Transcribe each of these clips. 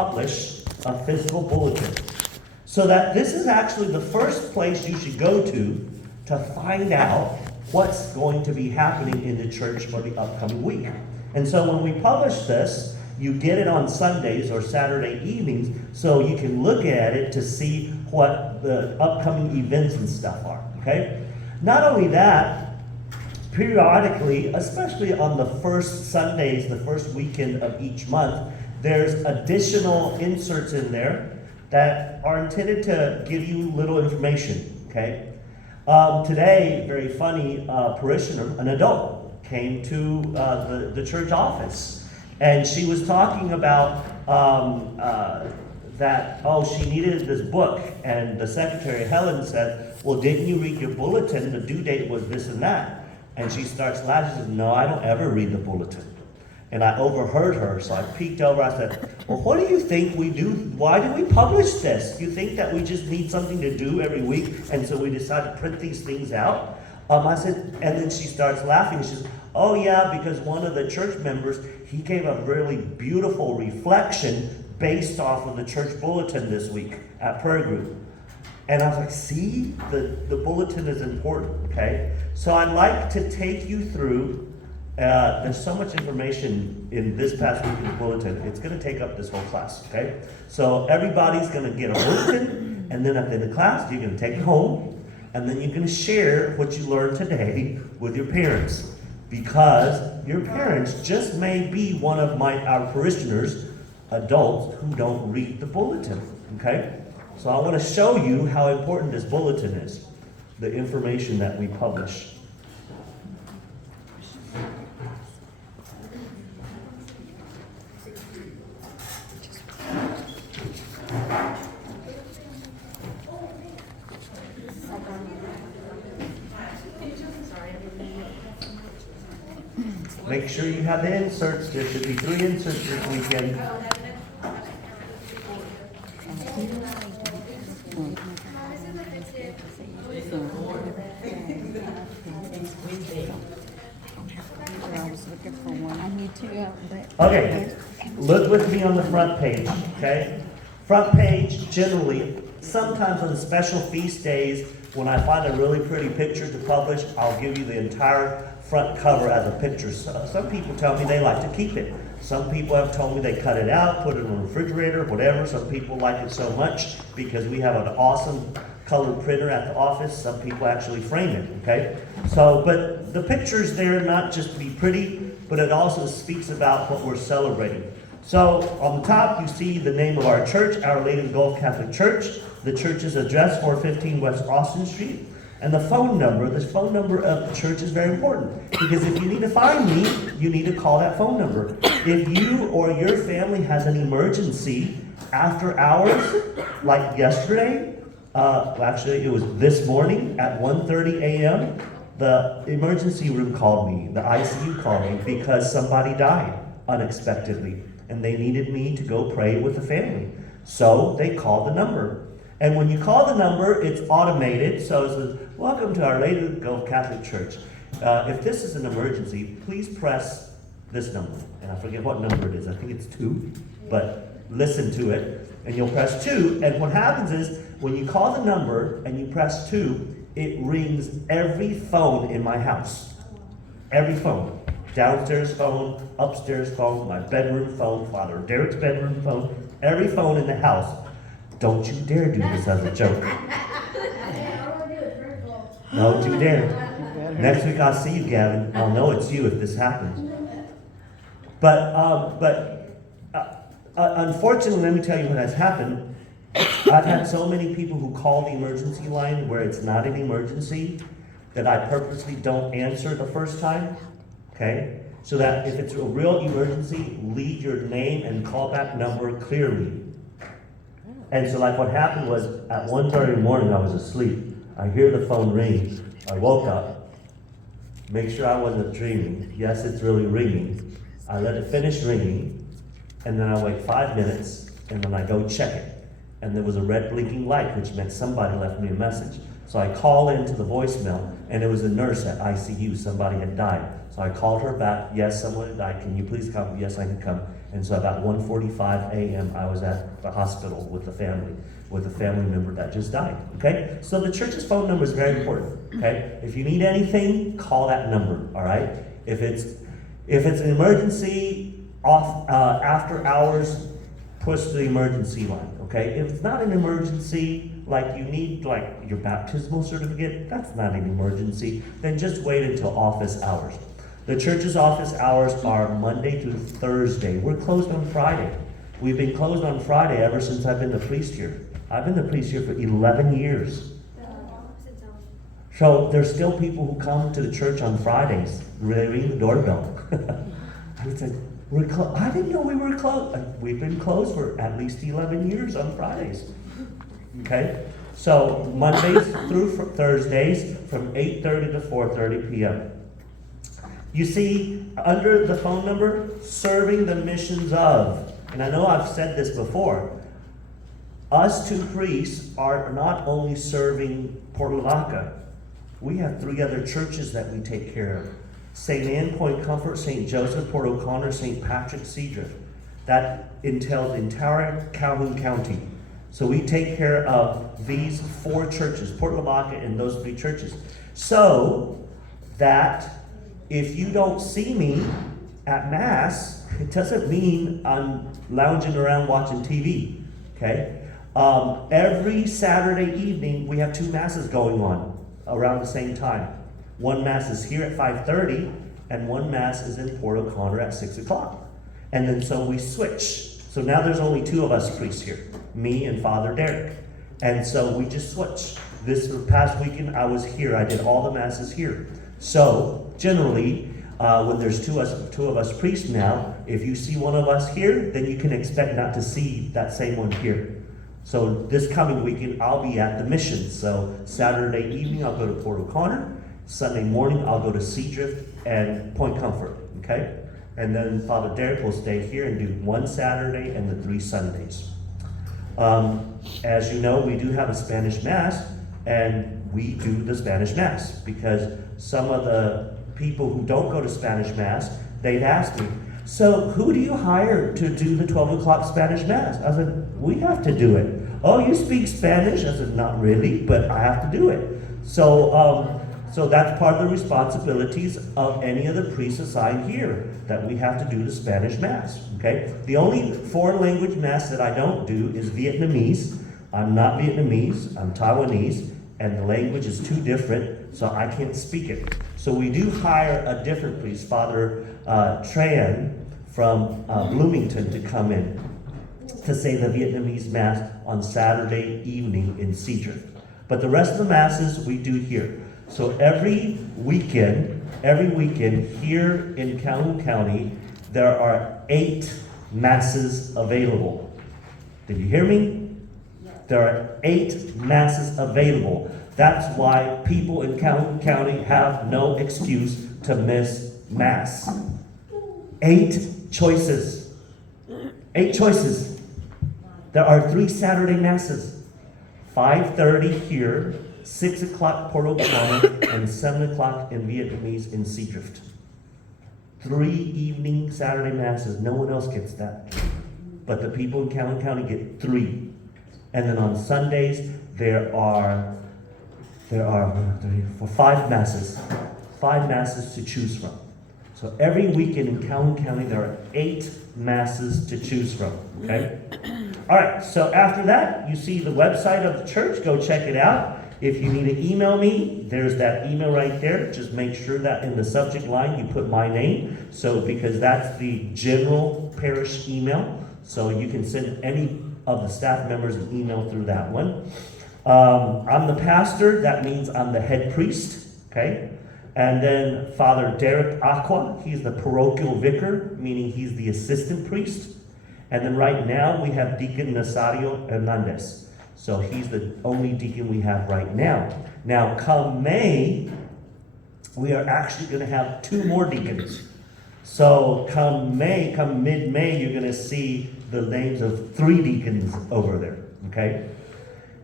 publish a physical bulletin. So that this is actually the first place you should go to find out what's going to be happening in the church for the upcoming week. And so when we publish this, you get it on Sundays or Saturday evenings, so you can look at it to see what the upcoming events and stuff are, okay? Not only that, periodically, especially on the first Sundays, the first weekend of each month, there's additional inserts in there that are intended to give you little information, okay? Today, very funny parishioner, an adult, came to the church office, and she was talking about that, she needed this book, and the secretary, Helen, said, well, didn't you read your bulletin? The due date was this and that. And she starts laughing. She says, no, I don't ever read the bulletin. And I overheard her, so I peeked over. I said, well, what do you think we do? Why do we publish this? Do you think that we just need something to do every week, and so we decide to print these things out? I said, and then she starts laughing. She says, oh yeah, because one of the church members, he gave a really beautiful reflection based off of the church bulletin this week at prayer group. And I was like, see, the bulletin is important, okay? So I'd like to take you through, there's so much information in this past week in the bulletin, it's gonna take up this whole class, okay? So everybody's gonna get a bulletin, and then at the end of class, you're gonna take it home, and then you're gonna share what you learned today with your parents. Because your parents just may be one of our parishioners, adults, who don't read the bulletin, okay? So I want to show you how important this bulletin is, the information that we publish. Make sure you have the inserts. There should be 3 inserts this weekend. Okay, look with me on the front page, okay? Front page, generally, sometimes on special feast days, when I find a really pretty picture to publish, I'll give you the entire front cover as a picture. So, some people tell me they like to keep it. Some people have told me they cut it out, put it in a refrigerator, whatever. Some people like it so much because we have an awesome colored printer at the office. Some people actually frame it, okay? So, but the picture's there not just to be pretty, but it also speaks about what we're celebrating. So, on the top, you see the name of our church, Our Lady of the Gulf Catholic Church. The church's address, 415 West Austin Street. And the phone number of the church is very important. Because if you need to find me, you need to call that phone number. If you or your family has an emergency after hours, like yesterday, actually it was this morning at 1:30 a.m., the emergency room called me, the ICU called me, because somebody died unexpectedly. And they needed me to go pray with the family. So they called the number. And when you call the number, it's automated. So it says, welcome to Our Lady of the Gulf Catholic Church. If this is an emergency, please press this number. And I forget what number it is. I think it's 2. But listen to it. And you'll press 2. And what happens is, when you call the number and you press 2, it rings every phone in my house. Every phone. Downstairs phone, upstairs phone, my bedroom phone, Father Derek's bedroom phone. Every phone in the house. Don't you dare do this as a joke. Don't you dare. Next week I'll see you, Gavin. I'll know it's you if this happens. But unfortunately, let me tell you what has happened. I've had so many people who call the emergency line where it's not an emergency that I purposely don't answer the first time. Okay? So that if it's a real emergency, leave your name and callback number clearly. And so like what happened was, at 1:30 in the morning, I was asleep. I hear the phone ring. I woke up. Make sure I wasn't dreaming. Yes, it's really ringing. I let it finish ringing, and then I wait 5 minutes, and then I go check it. And there was a red blinking light, which meant somebody left me a message. So I call into the voicemail, and it was a nurse at ICU. Somebody had died. So I called her back. Yes, someone had died. Can you please come? Yes, I can come. And so about 1:45 a.m. I was at the hospital with a family member that just died, okay? So the church's phone number is very important, okay? If you need anything, call that number, all right? If it's an emergency after hours, push the emergency line, okay? If it's not an emergency, like you need like your baptismal certificate, that's not an emergency, then just wait until office hours. The church's office hours are Monday through Thursday. We're closed on Friday. We've been closed on Friday ever since I've been the priest here. I've been the priest here for 11 years. So there's still people who come to the church on Fridays. They ring the doorbell. I would say, I didn't know we were closed. We've been closed for at least 11 years on Fridays. Okay? So Mondays through Thursdays from 8:30 to 4:30 p.m. You see, under the phone number, serving the missions of. And I know I've said this before. Us two priests are not only serving Port Lavaca. We have 3 other churches that we take care of. St. Anne, Point Comfort, St. Joseph, Port O'Connor, St. Patrick, Seadrift. That entails the entire Calhoun County. So we take care of these 4 churches, Port Lavaca and those 3 churches. So that if you don't see me at Mass, it doesn't mean I'm lounging around watching TV, okay? Every Saturday evening, we have 2 Masses going on around the same time. One Mass is here at 5:30, and one Mass is in Port O'Connor at 6 o'clock. And then so we switch. So now there's only 2 of us priests here, me and Father Derek. And so we just switch. This past weekend I was here. I did all the Masses here. So generally, when there's two of us priests now, if you see one of us here, then you can expect not to see that same one here. So this coming weekend, I'll be at the missions. So Saturday evening, I'll go to Port O'Connor. Sunday morning, I'll go to Seadrift and Point Comfort, okay? And then Father Derek will stay here and do 1 Saturday and the 3 Sundays. As you know, we do have a Spanish Mass, and we do the Spanish Mass because some of the people who don't go to Spanish Mass, they'd ask me, so who do you hire to do the 12 o'clock Spanish Mass? I said, we have to do it. Oh, you speak Spanish? I said, not really, but I have to do it. So that's part of the responsibilities of any of the priests assigned here, that we have to do the Spanish Mass, okay? The only foreign language Mass that I don't do is Vietnamese. I'm not Vietnamese, I'm Taiwanese, and the language is too different, so I can't speak it. So we do hire a different priest, Father Tran from Bloomington, to come in to say the Vietnamese Mass on Saturday evening in Seadrift. But the rest of the Masses we do here. So every weekend here in Calhoun County, there are 8 Masses available. Did you hear me? There are 8 Masses available. That's why people in Calhoun County have no excuse to miss Mass. 8 choices. 8 choices. There are 3 Saturday Masses. 5:30 here, 6 o'clock Port O'Connor, and 7 o'clock in Vietnamese in Seadrift. 3 evening Saturday Masses. No one else gets that. But the people in Calhoun County get 3. And then on Sundays, there are 5 Masses. 5 Masses to choose from. So every weekend in Calhoun County, there are 8 Masses to choose from, okay? All right, so after that, you see the website of the church. Go check it out. If you need to email me, there's that email right there. Just make sure that in the subject line you put my name. So because that's the general parish email. So you can send any of the staff members an email through that one. I'm the pastor. That means I'm the head priest, okay? And then Father Derek Aqua, he's the parochial vicar, meaning he's the assistant priest. And then right now we have Deacon Nazario Hernandez. So he's the only deacon we have right now. Now come May, we are actually going to have 2 more deacons. So come mid-May, you're going to see the names of 3 deacons over there, okay?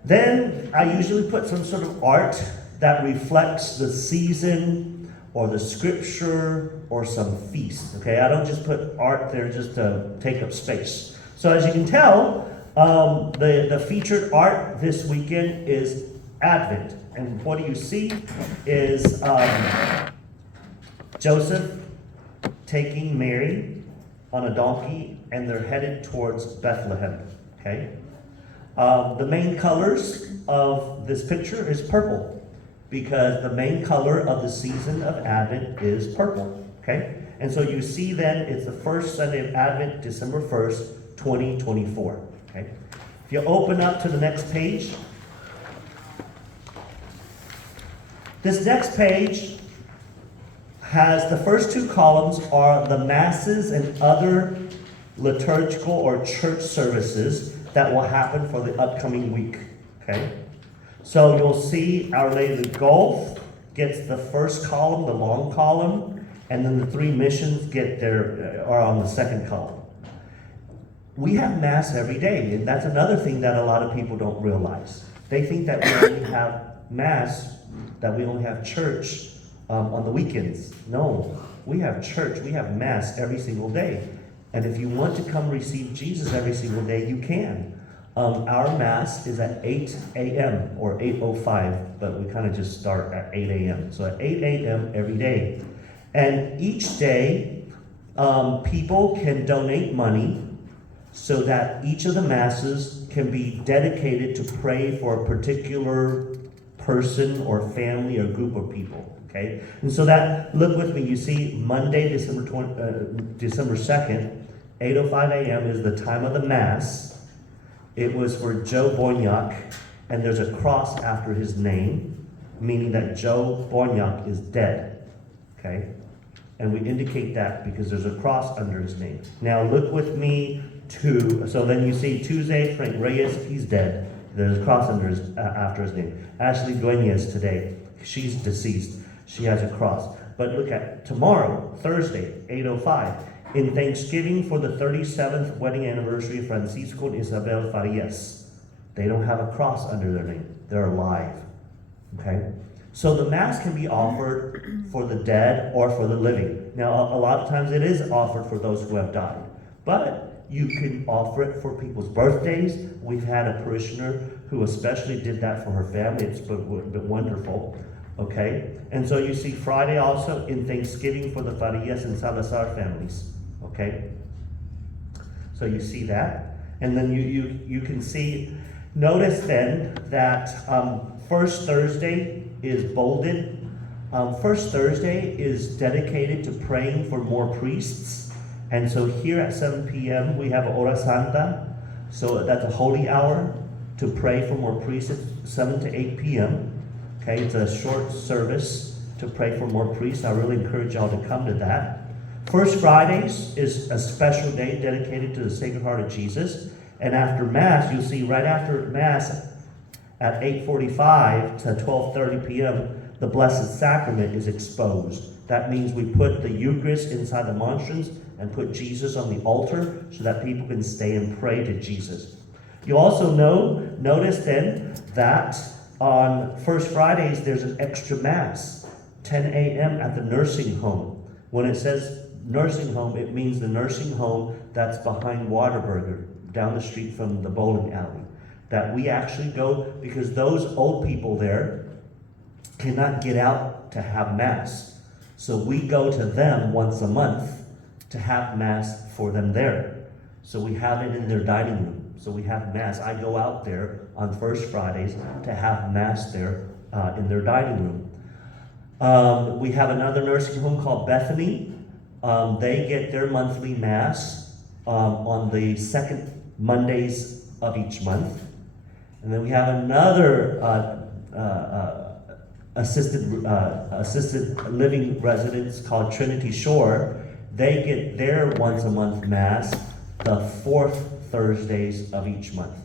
Then I usually put some sort of art that reflects the season or the scripture or some feast. Okay, I don't just put art there just to take up space. So as you can tell, the featured art this weekend is Advent. And what do you see is Joseph taking Mary on a donkey, and they're headed towards Bethlehem. Okay? The main colors of this picture is purple, because the main color of the season of Advent is purple. Okay? And so you see then it's the first Sunday of Advent, December 1st, 2024. Okay? If you open up to the next page, this next page has the first two columns are the masses and other liturgical or church services that will happen for the upcoming week. Okay? So you'll see Our Lady of the Gulf gets the first column, the long column, and then the three missions are on the second column. We have Mass every day, and that's another thing that a lot of people don't realize. They think that we only have Mass, that we only have church on the weekends. No, we have church, we have Mass every single day. And if you want to come receive Jesus every single day, you can. Our Mass is at 8 a.m. or 8:05, but we kind of just start at 8 a.m. So at 8 a.m. every day. And each day, people can donate money so that each of the Masses can be dedicated to pray for a particular person or family or group of people. Okay? And so that, look with me, you see Monday, December 2nd, 8:05 a.m. is the time of the Mass. It was for Joe Boignac, and there's a cross after his name, meaning that Joe Boignac is dead. Okay? And we indicate that because there's a cross under his name. Now look with me so then you see Tuesday, Frank Reyes, he's dead. There's a cross after his name. Ashley Dueñez today, she's deceased. She has a cross. But look at tomorrow, Thursday, 8:05, in Thanksgiving for the 37th wedding anniversary of Francisco and Isabel Farias. They don't have a cross under their name. They're alive. Okay? So the Mass can be offered for the dead or for the living. Now, a lot of times it is offered for those who have died. But you can offer it for people's birthdays. We've had a parishioner who especially did that for her family. It's been wonderful. Okay? And so you see Friday also in Thanksgiving for the Farias and Salazar families. Okay? So you see that. And then you can see, notice then that First Thursday is bolded. First Thursday is dedicated to praying for more priests. And so here at 7 p.m. we have Hora Santa. So that's a holy hour to pray for more priests at 7 to 8 p.m. Okay, it's a short service to pray for more priests. I really encourage y'all to come to that. First Fridays is a special day dedicated to the Sacred Heart of Jesus. And after Mass, you'll see right after Mass at 8:45 to 12:30 p.m., the Blessed Sacrament is exposed. That means we put the Eucharist inside the monstrance and put Jesus on the altar so that people can stay and pray to Jesus. You also notice then that on First Fridays there's an extra Mass, 10 a.m. at the nursing home. When it says nursing home, it means the nursing home that's behind Whataburger, down the street from the bowling alley. That we actually go, because those old people there cannot get out to have Mass. So we go to them once a month to have Mass for them there. So we have it in their dining room. So we have Mass. I go out there on First Fridays to have Mass there in their dining room. We have another nursing home called Bethany. They get their monthly Mass on the second Mondays of each month. And then we have another assisted living residence called Trinity Shore. They get their once a month Mass the fourth Thursdays of each month.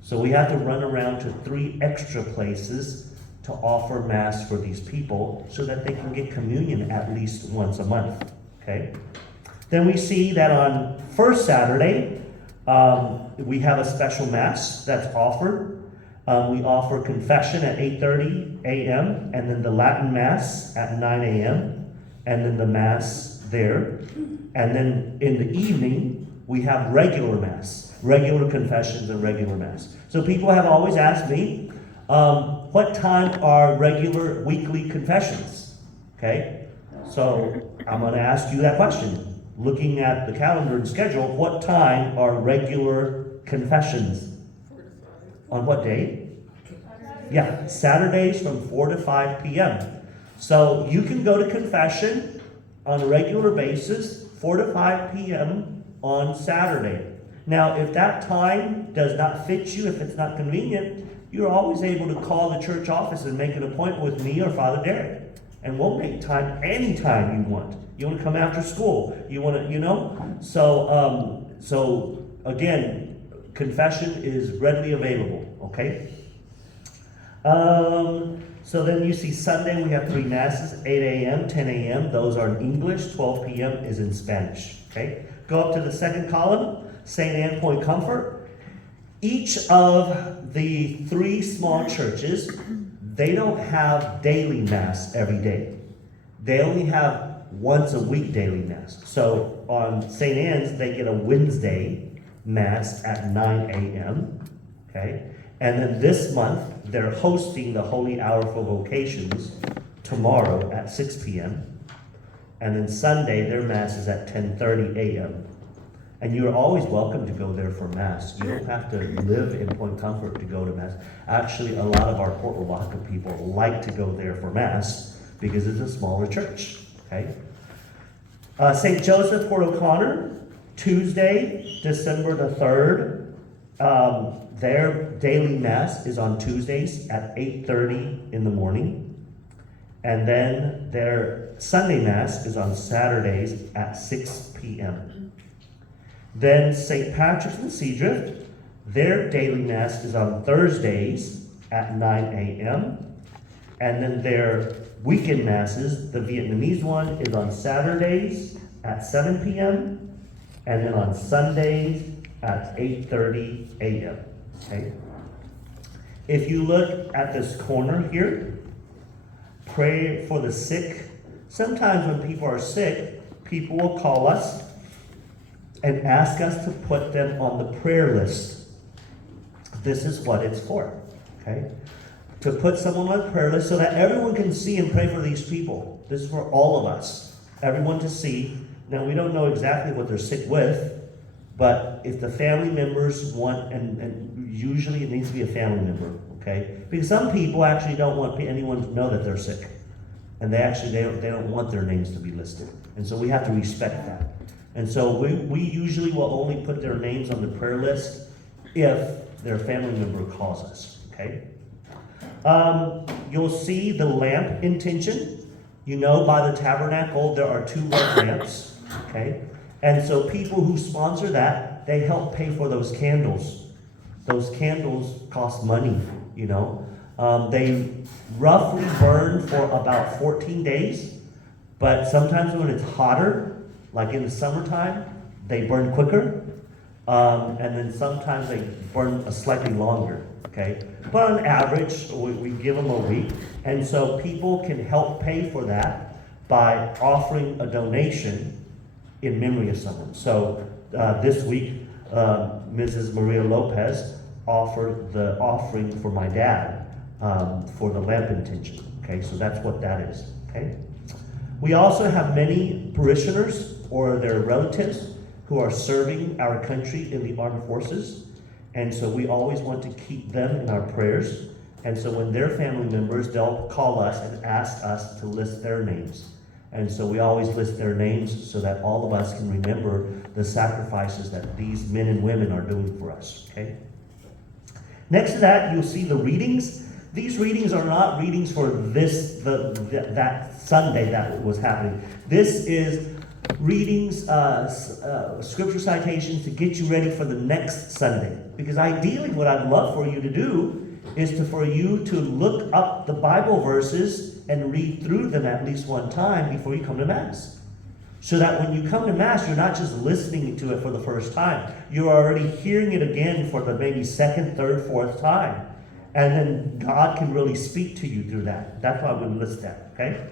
So we have to run around to 3 extra places to offer Mass for these people so that they can get communion at least once a month. Okay? Then we see that on first Saturday, we have a special Mass that's offered. We offer confession at 8:30 a.m. and then the Latin Mass at 9 a.m. and then the Mass there. And then in the evening, we have regular Mass, regular confessions and regular Mass. So people have always asked me, what time are regular weekly confessions? Okay, so I'm going to ask you that question. Looking at the calendar and schedule, what time are regular confessions? On what day? Yeah, Saturdays from 4 to 5 p.m. So you can go to confession on a regular basis, 4 to 5 p.m. on Saturday. Now, if that time does not fit you, if it's not convenient, you're always able to call the church office and make an appointment with me or Father Derek. And we'll make time anytime you want. You want to come after school. You want to, So again, confession is readily available, okay? So then you see Sunday, we have 3 Masses, 8 a.m., 10 a.m. Those are in English. 12 p.m. is in Spanish, okay? Go up to the second column, St. Anne Point Comfort. Each of the 3 small churches, they don't have daily Mass every day. They only have once a week daily Mass. So on St. Anne's, they get a Wednesday Mass at 9 a.m., okay? And then this month, they're hosting the Holy Hour for Vocations tomorrow at 6 p.m. And then Sunday, their Mass is at 10:30 a.m. And you're always welcome to go there for Mass. You don't have to live in Point Comfort to go to Mass. Actually, a lot of our Port Wauwaka people like to go there for Mass because it's a smaller church, okay? St. Joseph, Port O'Connor, Tuesday, December the 3rd. Their daily Mass is on Tuesdays at 8:30 in the morning. And then their Sunday Mass is on Saturdays at 6 p.m. Then St. Patrick's and Seadrift, their daily Mass is on Thursdays at 9 a.m. And then their weekend Masses, the Vietnamese one, is on Saturdays at 7 p.m. And then on Sundays at 8:30 a.m. Okay? If you look at this corner here, pray for the sick. Sometimes when people are sick, people will call us and ask us to put them on the prayer list. This is what it's for, okay? To put someone on the prayer list so that everyone can see and pray for these people. This is for all of us, everyone to see. Now, we don't know exactly what they're sick with, but if the family members want, and usually it needs to be a family member, okay? Because some people actually don't want anyone to know that they're sick. And they don't want their names to be listed. And so we have to respect that. And so we usually will only put their names on the prayer list if their family member calls us, okay? You'll see the lamp intention. You know, by the tabernacle, there are 2 red lamps, okay? And so people who sponsor that, they help pay for those candles. Those candles cost money, you know. They roughly burn for about 14 days, but sometimes when it's hotter, like in the summertime, they burn quicker, and then sometimes they burn slightly longer, okay? But on average, we give them a week, and so people can help pay for that by offering a donation in memory of someone. So this week, Mrs. Maria Lopez offered the offering for my dad for the lamp intention, okay? So that's what that is, okay? We also have many parishioners or their relatives who are serving our country in the armed forces. And so we always want to keep them in our prayers. And so when their family members, they'll call us and ask us to list their names. And so we always list their names so that all of us can remember the sacrifices that these men and women are doing for us, okay? Next to that, you'll see the readings. These readings are not readings for that Sunday that was happening. This is readings, scripture citations to get you ready for the next Sunday. Because ideally what I'd love for you to do is for you to look up the Bible verses and read through them at least one time before you come to Mass. So that when you come to Mass, you're not just listening to it for the first time. You're already hearing it again for the maybe second, third, fourth time. And then God can really speak to you through that. That's why we list that, okay?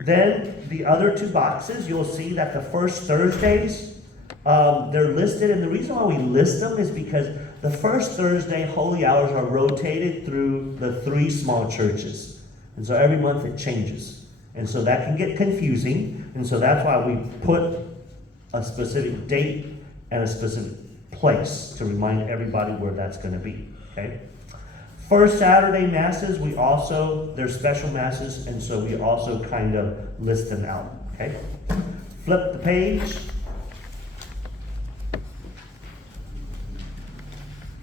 Then the other two boxes, you'll see that the first Thursdays, they're listed, and the reason why we list them is because the first Thursday holy hours are rotated through the 3 small churches. And so every month it changes. And so that can get confusing, and so that's why we put a specific date and a specific place to remind everybody where that's going to be, okay? First Saturday masses, they're special masses, and so we also kind of list them out, okay? Flip the page.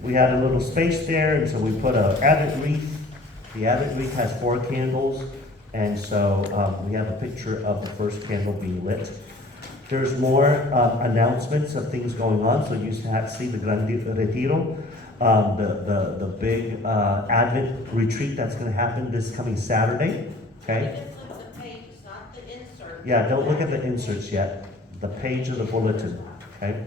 We had a little space there, and so we put an Advent wreath. The Advent wreath has 4 candles, and so we have a picture of the first candle being lit. There's more announcements of things going on, so you see the Gran Retiro, the big Advent retreat that's going to happen this coming Saturday, okay? Flip the page, not the insert. Yeah, don't look at the inserts yet. The page of the bulletin, okay?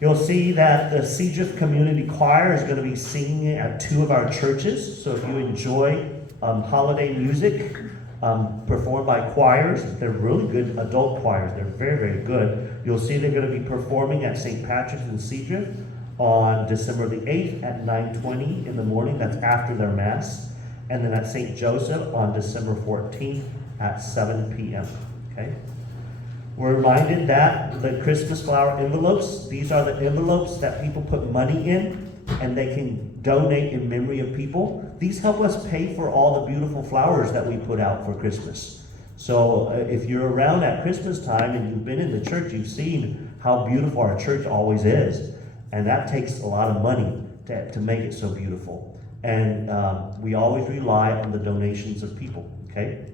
You'll see that the Seadrift Community Choir is going to be singing at 2 of our churches. So if you enjoy holiday music performed by choirs, they're really good adult choirs. They're very, very good. You'll see they're going to be performing at St. Patrick's in Seadrift on December the 8th at 9:20 in the morning. That's after their Mass. And then at St. Joseph on December 14th at 7 p.m. Okay? We're reminded that the Christmas flower envelopes, these are the envelopes that people put money in and they can donate in memory of people. These help us pay for all the beautiful flowers that we put out for Christmas. So if you're around at Christmas time and you've been in the church, you've seen how beautiful our church always is. And that takes a lot of money to make it so beautiful. And we always rely on the donations of people, okay?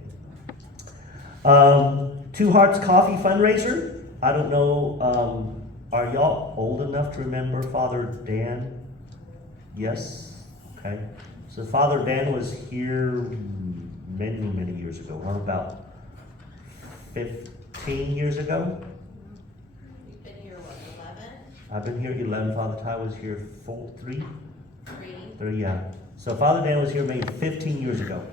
Two Hearts Coffee fundraiser. I don't know, are y'all old enough to remember Father Dan? Yes? Okay. So Father Dan was here many, many years ago. What, about 15 years ago? You've been here, what, 11? I've been here 11. Father Ty was here 3? 3. 3, yeah. So Father Dan was here maybe 15 years ago.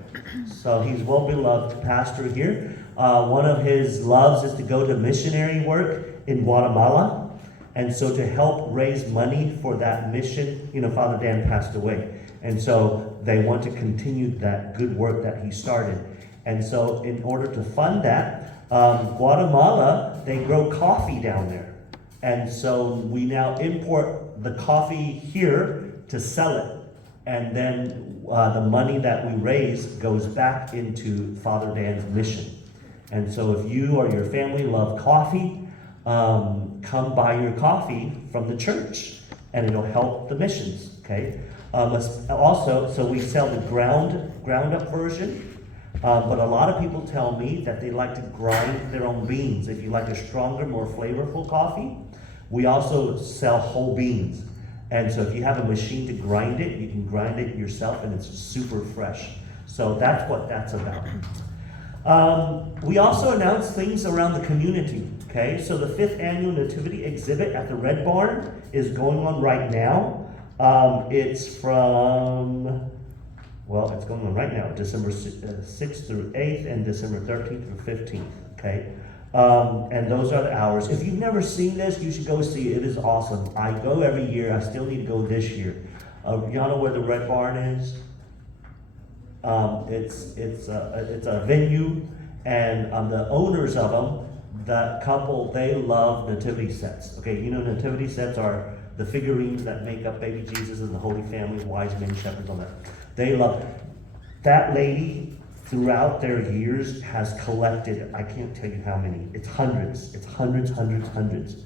So he's well-beloved pastor here. One of his loves is to go to missionary work in Guatemala. And so to help raise money for that mission, Father Dan passed away. And so they want to continue that good work that he started. And so in order to fund that, Guatemala, they grow coffee down there. And so we now import the coffee here to sell it. And then the money that we raise goes back into Father Dan's mission. And so if you or your family love coffee, come buy your coffee from the church, and it'll help the missions, okay? Also, so we sell the ground up version, but a lot of people tell me that they like to grind their own beans. If you like a stronger, more flavorful coffee, we also sell whole beans. And so if you have a machine to grind it, you can grind it yourself, and it's super fresh. So that's what that's about. We also announce things around the community, okay? So the 5th annual Nativity exhibit at the Red Barn is going on right now. It's going on right now, December 6th through 8th and December 13th through 15th, okay? And those are the hours. If you've never seen this, you should go see it. It is awesome. I go every year. I still need to go this year. Y'all know where the Red Barn is? It's a venue, and the owners of them, that couple, they love nativity sets. Okay, nativity sets are the figurines that make up baby Jesus and the Holy Family, wise men, shepherds, all that. They love it. That lady, throughout their years, has collected, I can't tell you how many. It's hundreds. It's hundreds.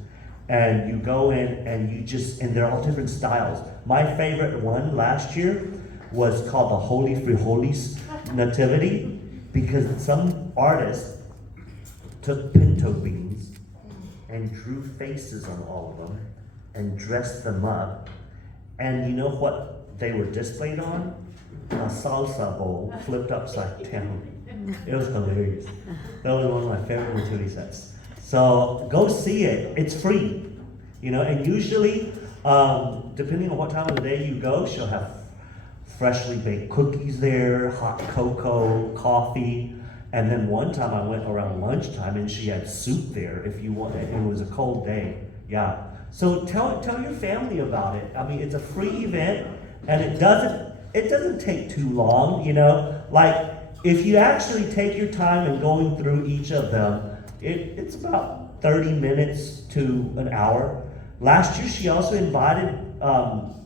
And you go in and they're all different styles. My favorite one last year was called the Holy Frijoles Nativity, because some artist took pinto beans and drew faces on all of them and dressed them up. And you know what they were displayed on? A salsa bowl flipped upside down. It was hilarious. That was one of my favorite nativity sets. So go see it. It's free. And usually, depending on what time of the day you go, she'll have freshly baked cookies there, hot cocoa, coffee, And then one time I went around lunchtime and she had soup there if you want, and it was a cold day. Yeah. So tell your family about it. I mean, it's a free event and it doesn't take too long, you know. Like if you actually take your time and going through each of them, it's about 30 minutes to an hour. Last year she also invited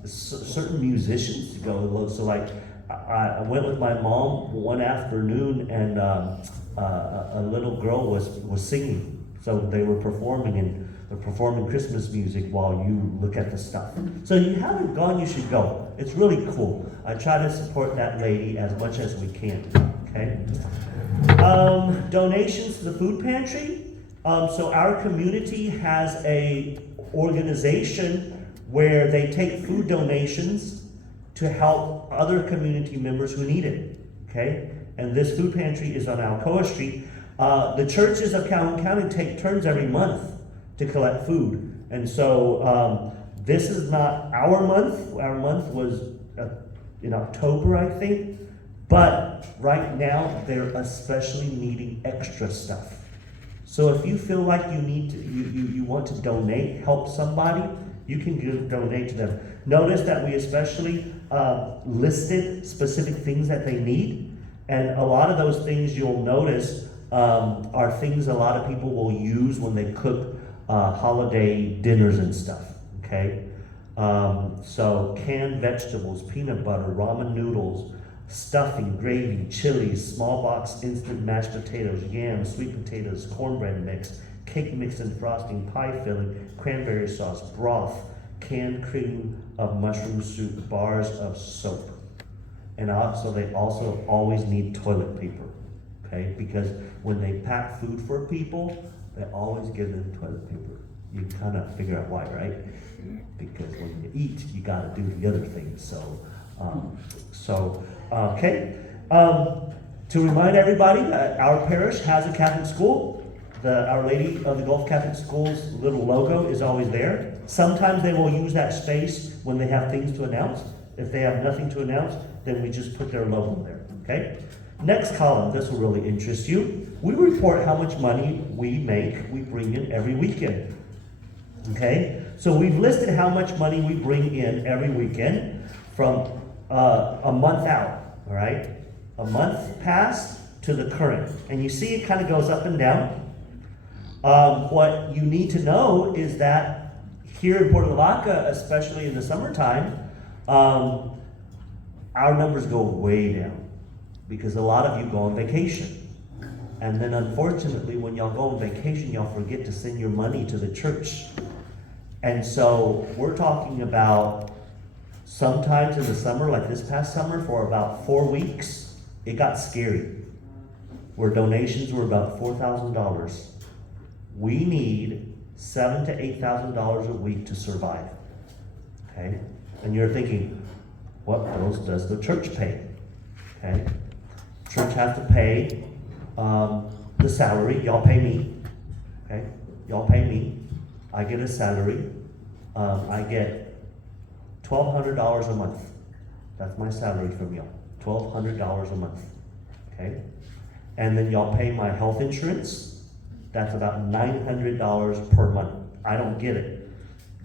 certain musicians to go. So like I went with my mom one afternoon and a little girl was singing. So they were performing and they're performing Christmas music while you look at the stuff. So you haven't gone, you should go. It's really cool. I try to support that lady as much as we can, okay? Donations to the food pantry. So our community has a organization where they take food donations to help other community members who need it, okay? And this food pantry is on Alcoa Street. The churches of Calhoun County take turns every month to collect food. And so this is not our month. Our month was in October, I think. But right now, they're especially needing extra stuff. So if you feel like you need to, you want to donate, help somebody, you can donate to them. Notice that we especially listed specific things that they need. And a lot of those things you'll notice are things a lot of people will use when they cook holiday dinners and stuff, okay? So canned vegetables, peanut butter, ramen noodles, stuffing, gravy, chilies, small box instant mashed potatoes, yams, sweet potatoes, cornbread mix, cake mix and frosting, pie filling, cranberry sauce, broth, canned cream of mushroom soup, bars of soap. And also, they also always need toilet paper, okay? Because when they pack food for people, they always give them toilet paper. You kind of figure out why, right? Because when you eat, you got to do the other things. So, okay. To remind everybody, our parish has a Catholic school. Our Lady of the Gulf Catholic School's little logo is always there. Sometimes they will use that space when they have things to announce. If they have nothing to announce, then we just put their logo there, okay? Next column, this will really interest you. We report how much money we bring in every weekend, okay? So we've listed how much money we bring in every weekend from a month out, all right? A month past to the current. And you see it kind of goes up and down. What you need to know is that here in Puerto Vaca, especially in the summertime, our numbers go way down because a lot of you go on vacation. And then unfortunately, when y'all go on vacation, y'all forget to send your money to the church. And so we're talking about sometimes in the summer, like this past summer, for about 4 weeks, it got scary, where donations were about $4,000. We need $7,000 to $8,000 a week to survive, okay? And you're thinking, what bills does the church pay, okay? Church has to pay the salary. Y'all pay me, okay? Y'all pay me. I get a salary. I get $1,200 a month. That's my salary from y'all. $1,200 a month, okay? And then y'all pay my health insurance. That's about $900 per month. I don't get it.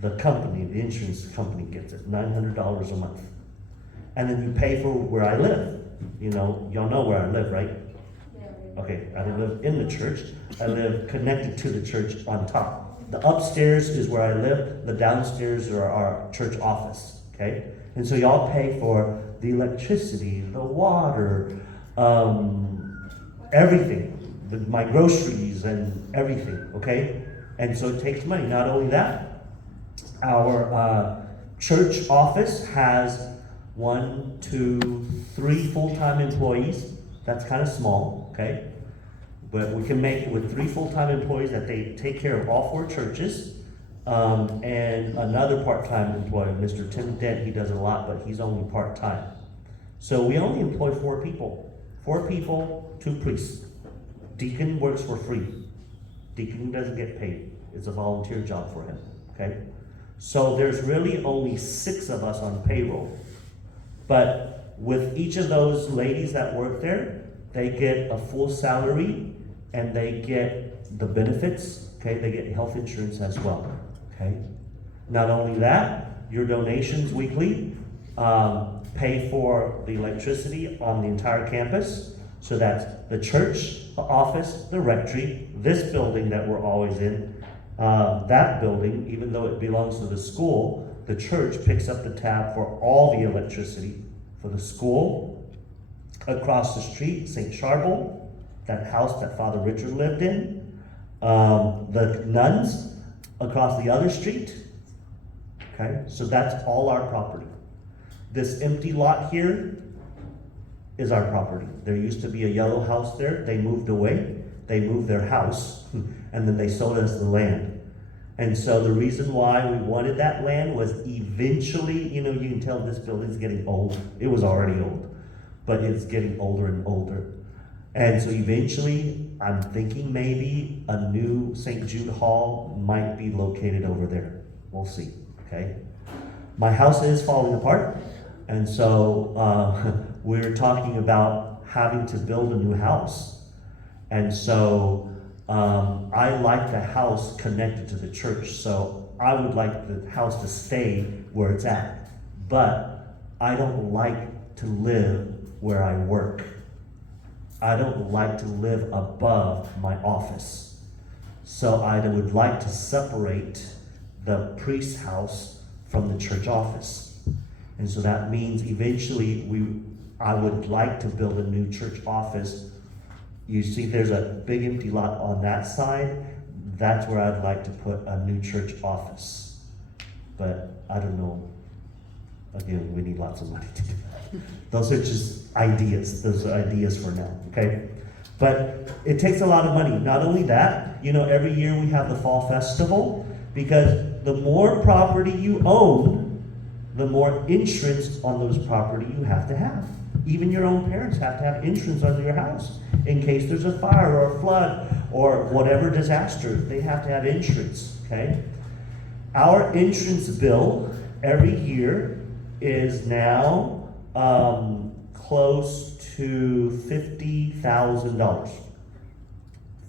The company, the insurance company gets it, $900 a month. And then you pay for where I live. You know, y'all know where I live, right? Okay, I don't live in the church. I live connected to the church on top. The upstairs is where I live. The downstairs are our church office, okay? And so y'all pay for the electricity, the water, everything. My groceries and everything, okay? And so it takes money. Not only that, our church office has 1, 2, 3 full-time employees. That's kind of small, okay? But we can make it with 3 full-time employees that they take care of all 4 churches, and another part-time employee, Mr. Tim Dent. He does a lot, but he's only part-time. So we only employ 4 people. 4 people, 2 priests. Deacon works for free. Deacon doesn't get paid. It's a volunteer job for him, okay? So there's really only 6 of us on payroll. But with each of those ladies that work there, they get a full salary and they get the benefits, okay? They get health insurance as well, okay? Not only that, your donations weekly pay for the electricity on the entire campus. So that's the church, the office, the rectory, this building that we're always in, that building, even though it belongs to the school, the church picks up the tab for all the electricity for the school. Across the street, St. Charbel, that house that Father Richard lived in, the nuns across the other street. Okay, so that's all our property. This empty lot here is our property. There used to be a yellow house there. They moved away. They moved their house, and then they sold us the land. And so the reason why we wanted that land was eventually, you can tell this building's getting old. It was already old, but it's getting older and older. And so eventually, I'm thinking maybe a new St. Jude Hall might be located over there. We'll see, okay? My house is falling apart, and so we're talking about having to build a new house. And so I like the house connected to the church, so I would like the house to stay where it's at. But I don't like to live where I work. I don't like to live above my office. So I would like to separate the priest's house from the church office. And so that means eventually I would like to build a new church office. You see there's a big empty lot on that side. That's where I'd like to put a new church office. But I don't know. Again, we need lots of money to do that. Those are just ideas. Those are ideas for now, okay? But it takes a lot of money. Not only that, every year we have the fall festival, because the more property you own, the more insurance on those property you have to have. Even your own parents have to have insurance on your house in case there's a fire or a flood or whatever disaster. They have to have insurance, okay? Our insurance bill every year is now close to $50,000.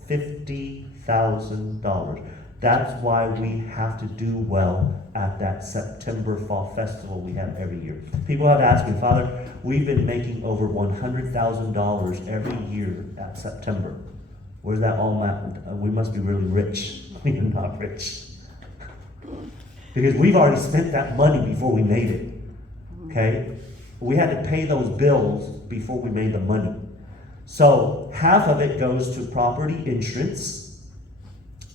$50,000. That's why we have to do well at that September Fall Festival we have every year. People have asked me, Father, we've been making over $100,000 every year at September. Where's that all at? We must be really rich. We're not rich. Because we've already spent that money before we made it. Okay? We had to pay those bills before we made the money. So half of it goes to property insurance,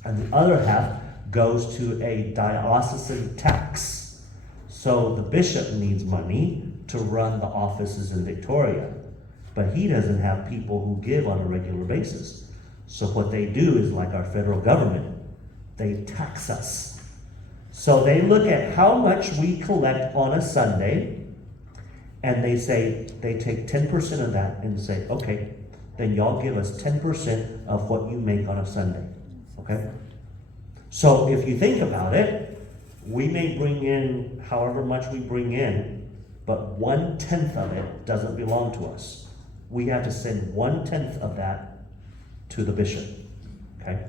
and the other half goes to a diocesan tax. So the bishop needs money to run the offices in Victoria, but he doesn't have people who give on a regular basis. So what they do is like our federal government, they tax us. So they look at how much we collect on a Sunday, and they take 10% of that and say, okay, then y'all give us 10% of what you make on a Sunday. Okay? So if you think about it, we may bring in however much we bring in, but 1/10 of it doesn't belong to us. We have to send 1/10 of that to the bishop. Okay?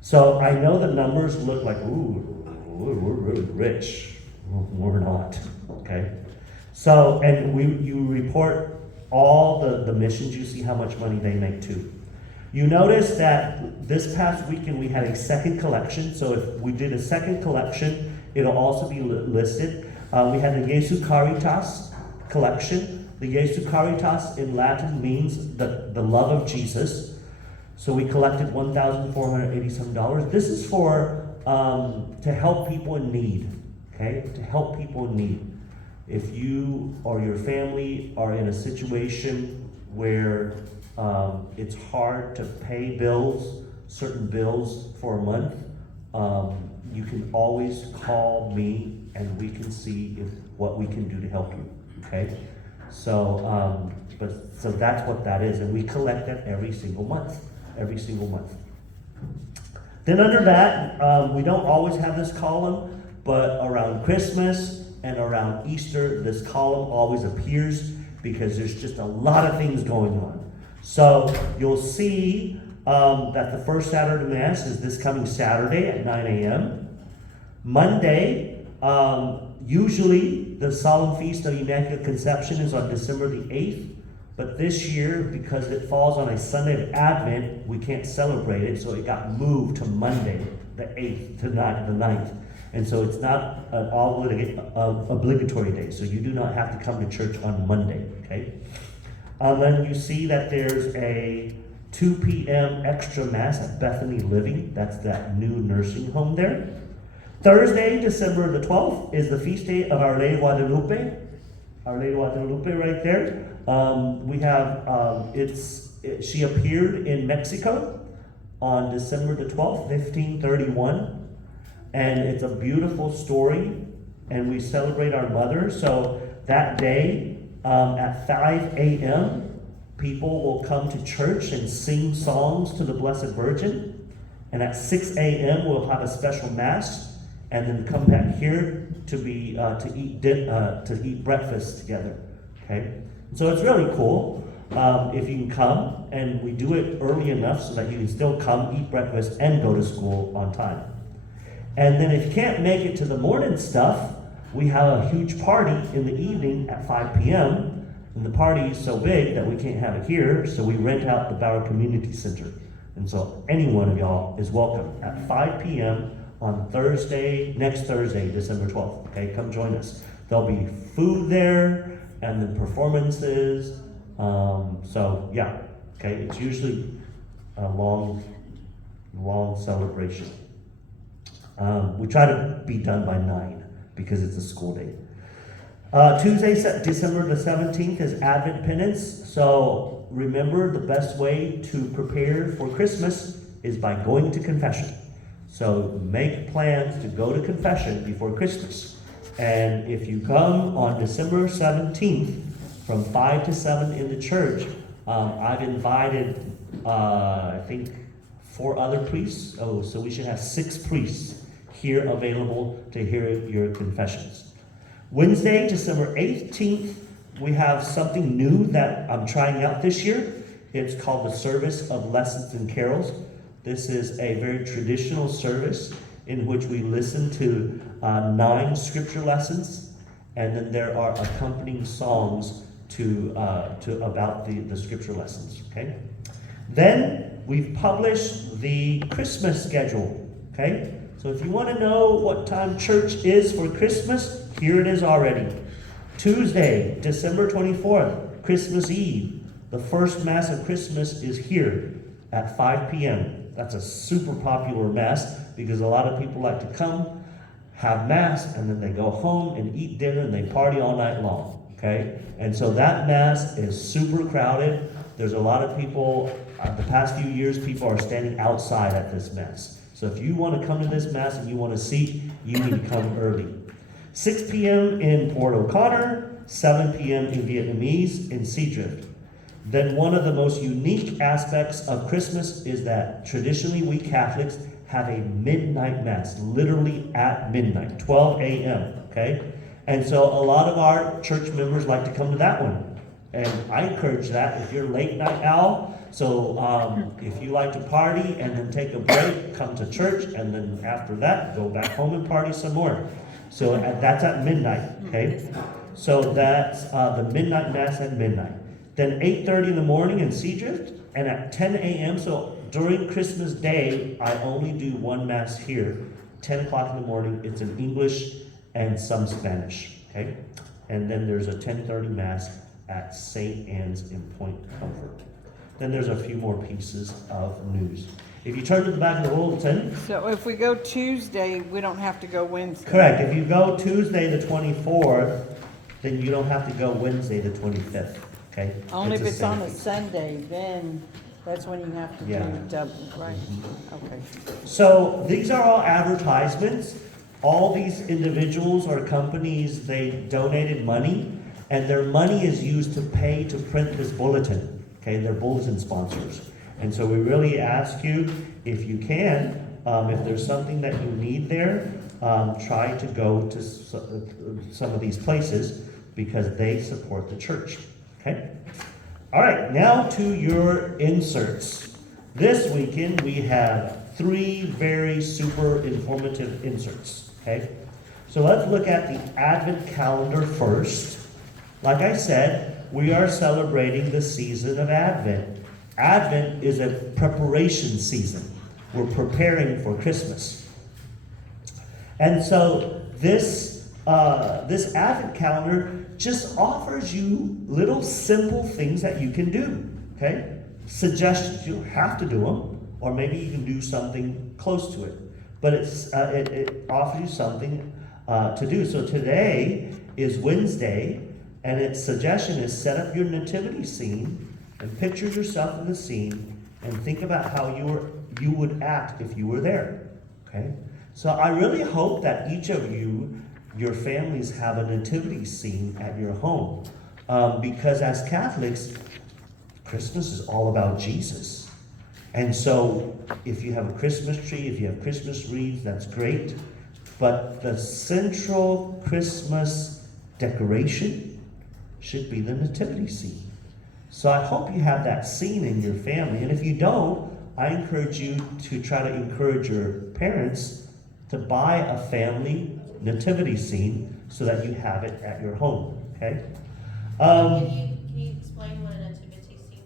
So I know the numbers look like, ooh, we're really rich. We're not. Okay? So, and you report all the missions, you see how much money they make too. You notice that this past weekend we had a second collection. So if we did a second collection, it'll also be listed. We had the Jesu Caritas collection. The Jesu Caritas in Latin means the love of Jesus. So we collected $1,487. This is for to help people in need. Okay, to help people in need. If you or your family are in a situation where it's hard to pay bills, certain bills for a month, you can always call me and we can see what we can do to help you. Okay, so so that's what that is, and we collect that every single month. Every single month. Then under that, we don't always have this column, but around Christmas and around Easter, this column always appears. because there's just a lot of things going on. So you'll see that the first Saturday Mass is this coming Saturday at 9 a.m. Monday, usually the Solemn Feast of Immaculate Conception is on December the 8th, but this year, because it falls on a Sunday of Advent, we can't celebrate it, so it got moved to Monday, the 8th to the 9th. And so it's not an obligatory day, so you do not have to come to church on Monday, okay? Then you see that there's a 2 p.m. extra Mass at Bethany Living. That's that new nursing home there. Thursday, December the 12th, is the feast day of Our Lady of Guadalupe. Our Lady of Guadalupe right there. We have, she appeared in Mexico on December the 12th, 1531. And it's a beautiful story, and we celebrate our mother. So that day, at 5 a.m., people will come to church and sing songs to the Blessed Virgin. And at 6 a.m., we'll have a special Mass, and then come back here to eat breakfast together. Okay, so it's really cool if you can come, and we do it early enough so that you can still come, eat breakfast, and go to school on time. And then if you can't make it to the morning stuff, we have a huge party in the evening at 5 p.m. And the party is so big that we can't have it here, so we rent out the Bauer Community Center. And so any one of y'all is welcome at 5 p.m. on Thursday, next Thursday, December 12th. Okay, come join us. There'll be food there, and then performances. So yeah, okay, it's usually a long celebration. We try to be done by 9 because it's a school day. Tuesday, December the 17th is Advent Penance. So remember, the best way to prepare for Christmas is by going to confession. So make plans to go to confession before Christmas. And if you come on December 17th from 5 to 7 in the church, I've invited, I think, 4 other priests. Oh, so we should have 6 priests here available to hear your confessions. Wednesday, December 18th, we have something new that I'm trying out this year. It's called the Service of Lessons and Carols. This is a very traditional service in which we listen to 9 scripture lessons, and then there are accompanying songs to about the scripture lessons. Okay. Then we've published the Christmas schedule. Okay. So if you want to know what time church is for Christmas, here it is already. Tuesday, December 24th, Christmas Eve. The first Mass of Christmas is here at 5 p.m. That's a super popular Mass because a lot of people like to come, have Mass, and then they go home and eat dinner and they party all night long. Okay? And so that Mass is super crowded. There's a lot of people, the past few years, people are standing outside at this Mass. So if you want to come to this Mass and you want a seat, you need to come early. 6 p.m. in Port O'Connor, 7 p.m. in Vietnamese in Seadrift. Then one of the most unique aspects of Christmas is that traditionally we Catholics have a midnight Mass, literally at midnight, 12 a.m., okay? And so a lot of our church members like to come to that one. And I encourage that if you're a late night owl. So if you like to party and then take a break, come to church, and then after that, go back home and party some more. So that's at midnight, okay? So that's the midnight Mass at midnight. Then 8:30 in the morning in Seadrift, and at 10 a.m., so during Christmas Day, I only do one Mass here. 10 o'clock in the morning, it's in English and some Spanish, okay? And then there's a 10:30 Mass at St. Anne's in Point Comfort. Then there's a few more pieces of news. If you turn to the back of the bulletin. So if we go Tuesday, we don't have to go Wednesday? Correct. If you go Tuesday the 24th, then you don't have to go Wednesday the 25th. Okay? Only if the it's same on a thing. Sunday, then that's when you have to Yeah. do double, right? Okay. So these are all advertisements. All these individuals or companies, they donated money, and their money is used to pay to print this bulletin. Okay, they're bulletin sponsors. And so we really ask you, if you can, if there's something that you need there, try to go to some of these places because they support the church. Okay? All right, now to your inserts. This weekend we have 3 very super informative inserts. Okay? So let's look at the Advent calendar first. Like I said, we are celebrating the season of Advent. Advent is a preparation season. We're preparing for Christmas. And so this Advent calendar just offers you little simple things that you can do, okay? Suggestions. You don't have to do them, or maybe you can do something close to it. But it offers you something to do. So today is Wednesday, and its suggestion is set up your nativity scene and picture yourself in the scene and think about how you would act if you were there, okay? So I really hope that each of you, your families, have a nativity scene at your home. Because as Catholics, Christmas is all about Jesus. And so if you have a Christmas tree, if you have Christmas wreaths, that's great. But the central Christmas decoration should be the nativity scene. So I hope you have that scene in your family. And if you don't, I encourage you to try to encourage your parents to buy a family nativity scene so that you have it at your home, okay? Can you explain what a nativity scene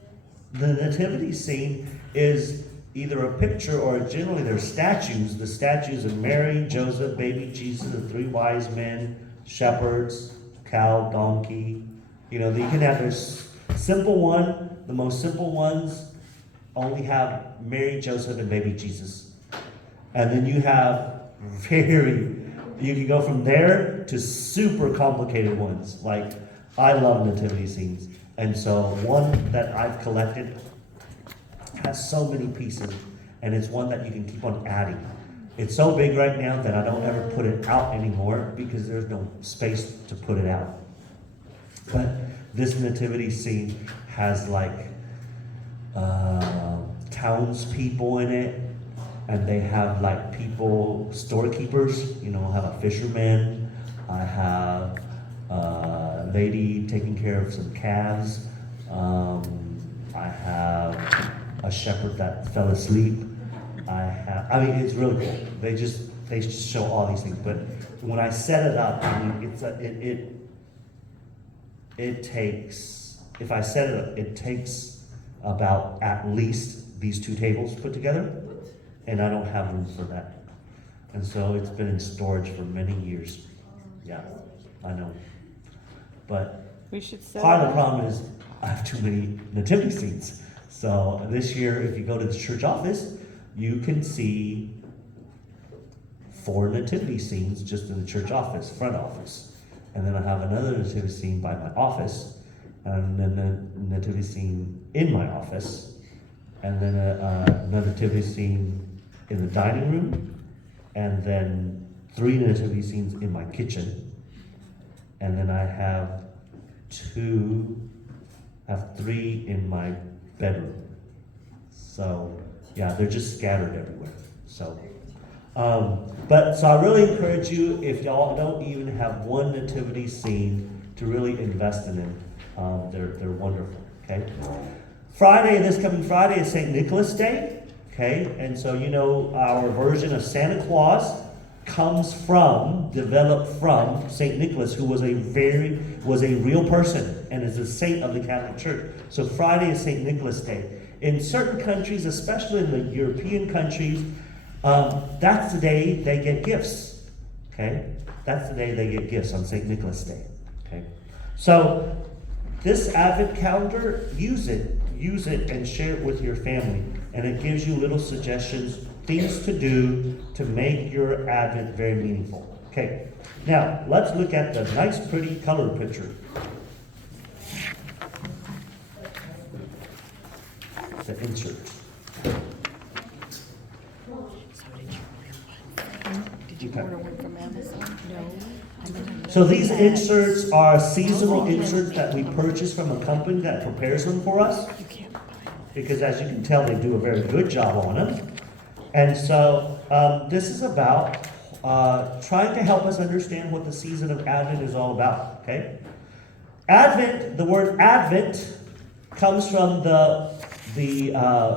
is? The nativity scene is either a picture or generally they're statues. The statues of Mary, Joseph, baby Jesus, the 3 wise men, shepherds, cow, donkey. You know, you can have this simple one. The most simple ones only have Mary, Joseph, and baby Jesus. And then you have you can go from there to super complicated ones. Like, I love nativity scenes. And so one that I've collected has so many pieces, and it's one that you can keep on adding. It's so big right now that I don't ever put it out anymore because there's no space to put it out. But this nativity scene has like townspeople in it, and they have like people, storekeepers, you know, I have a fisherman, I have a lady taking care of some calves, I have a shepherd that fell asleep, I mean, it's really cool. They just show all these things, but when I set it up, I mean, it takes, if I set it up, it takes about at least these 2 tables put together. And I don't have room for that. And so it's been in storage for many years. Yeah, I know. But We should set part of it the up. problem is I have too many nativity scenes. So this year, if you go to the church office, you can see 4 nativity scenes just in the church office, front office. And then I have another nativity scene by my office, and then a nativity scene in my office, and then another nativity scene in the dining room, and then 3 nativity scenes in my kitchen, and then I have 3 in my bedroom. So yeah, they're just scattered everywhere. So, so I really encourage you, if y'all don't even have one nativity scene, to really invest in them. They're wonderful. Okay. This coming Friday is St. Nicholas Day. Okay, and so you know our version of Santa Claus developed from St. Nicholas, who was a real person and is a saint of the Catholic Church. So Friday is St. Nicholas Day. In certain countries, especially in the European countries, that's the day they get gifts. Okay, that's the day they get gifts, on St. Nicholas Day. Okay, so this Advent calendar, use it and share it with your family. And it gives you little suggestions, things to do to make your Advent very meaningful. Okay, now let's look at the nice, pretty color picture. The insert. Did you order one from Amazon? No. So these inserts are seasonal inserts that we purchase from a company that prepares them for us. You can't buy them. Because as you can tell, they do a very good job on them. And so this is about trying to help us understand what the season of Advent is all about, okay? Advent, the word Advent comes from the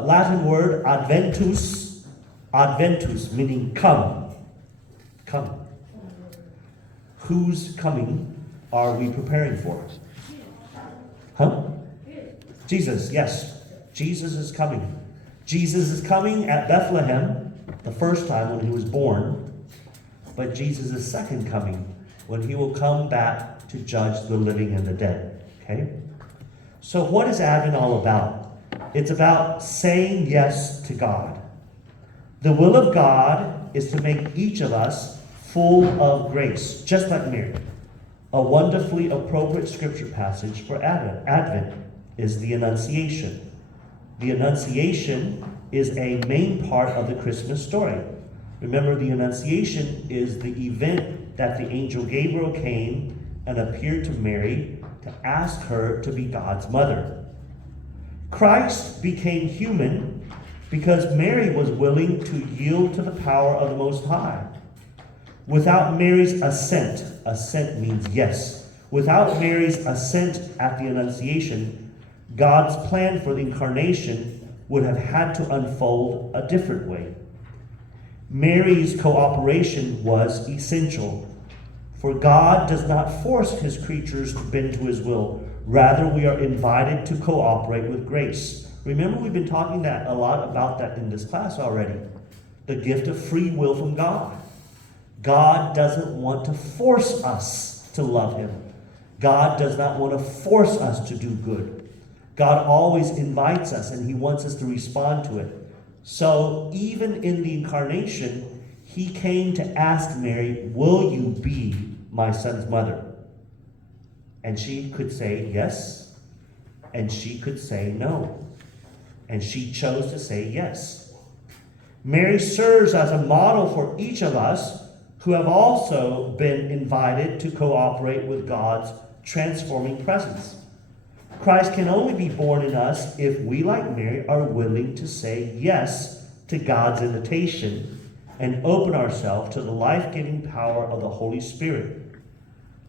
Latin word adventus, adventus, meaning come, come. Whose coming are we preparing for? Huh? Jesus, yes. Jesus is coming. Jesus is coming at Bethlehem the first time when he was born, but Jesus' second coming when he will come back to judge the living and the dead. Okay? So what is Advent all about? It's about saying yes to God. The will of God is to make each of us full of grace, just like Mary. A wonderfully appropriate scripture passage for Advent is the Annunciation. The Annunciation is a main part of the Christmas story. Remember, the Annunciation is the event that the angel Gabriel came and appeared to Mary to ask her to be God's mother. Christ became human because Mary was willing to yield to the power of the Most High. Without Mary's assent means yes. Without Mary's assent at the Annunciation, God's plan for the incarnation would have had to unfold a different way. Mary's cooperation was essential, for God does not force his creatures to bend to his will. Rather, we are invited to cooperate with grace. Remember, we've been talking a lot about that in this class already. The gift of free will from God. God doesn't want to force us to love him. God does not want to force us to do good. God always invites us, and he wants us to respond to it. So even in the incarnation, he came to ask Mary, will you be my son's mother? And she could say yes, and she could say no. And she chose to say yes. Mary serves as a model for each of us who have also been invited to cooperate with God's transforming presence. Christ can only be born in us if we, like Mary, are willing to say yes to God's invitation and open ourselves to the life-giving power of the Holy Spirit.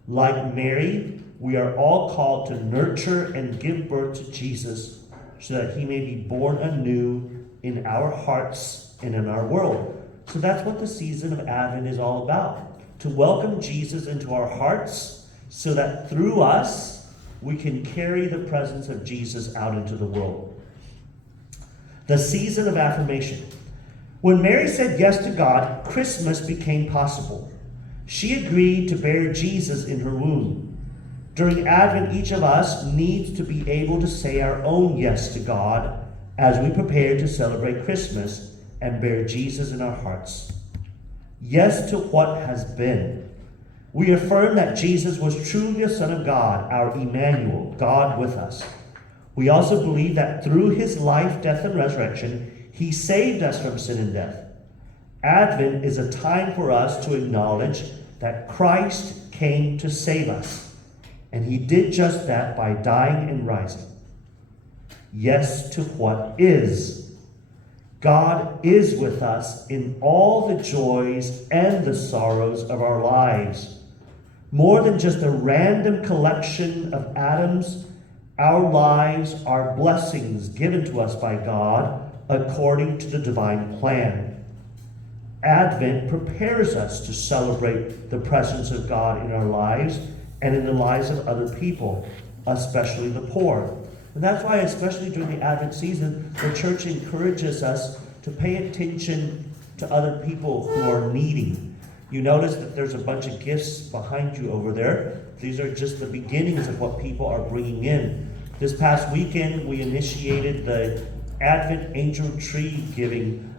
Like Mary, we are all called to nurture and give birth to Jesus so that he may be born anew in our hearts and in our world. So that's what the season of Advent is all about. To welcome Jesus into our hearts so that through us, we can carry the presence of Jesus out into the world. The season of affirmation. When Mary said yes to God, Christmas became possible. She agreed to bear Jesus in her womb. During Advent, each of us needs to be able to say our own yes to God as we prepare to celebrate Christmas and bear Jesus in our hearts. Yes to what has been. We affirm that Jesus was truly the Son of God, our Emmanuel, God with us. We also believe that through his life, death, and resurrection, he saved us from sin and death. Advent is a time for us to acknowledge that Christ came to save us, and he did just that by dying and rising. Yes to what is. God is with us in all the joys and the sorrows of our lives. More than just a random collection of atoms, our lives are blessings given to us by God according to the divine plan. Advent prepares us to celebrate the presence of God in our lives and in the lives of other people, especially the poor. And that's why, especially during the Advent season, the church encourages us to pay attention to other people who are needy. You notice that there's a bunch of gifts behind you over there. These are just the beginnings of what people are bringing in. This past weekend, we initiated the Advent Angel Tree Giving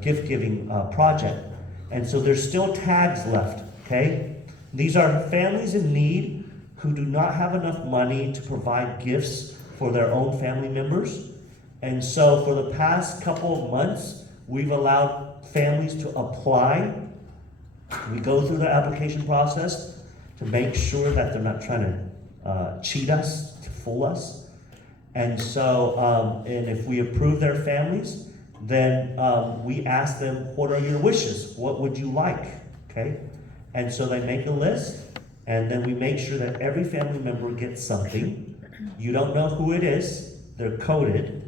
gift-giving project. And so there's still tags left, okay? These are families in need who do not have enough money to provide gifts for their own family members. And so for the past couple of months, we've allowed families to apply. We go through the application process to make sure that they're not trying to cheat us, to fool us. And so, and if we approve their families, then we ask them, what are your wishes? What would you like? Okay? And so they make a list, And then we make sure that every family member gets something. You don't know who it is. They're coded.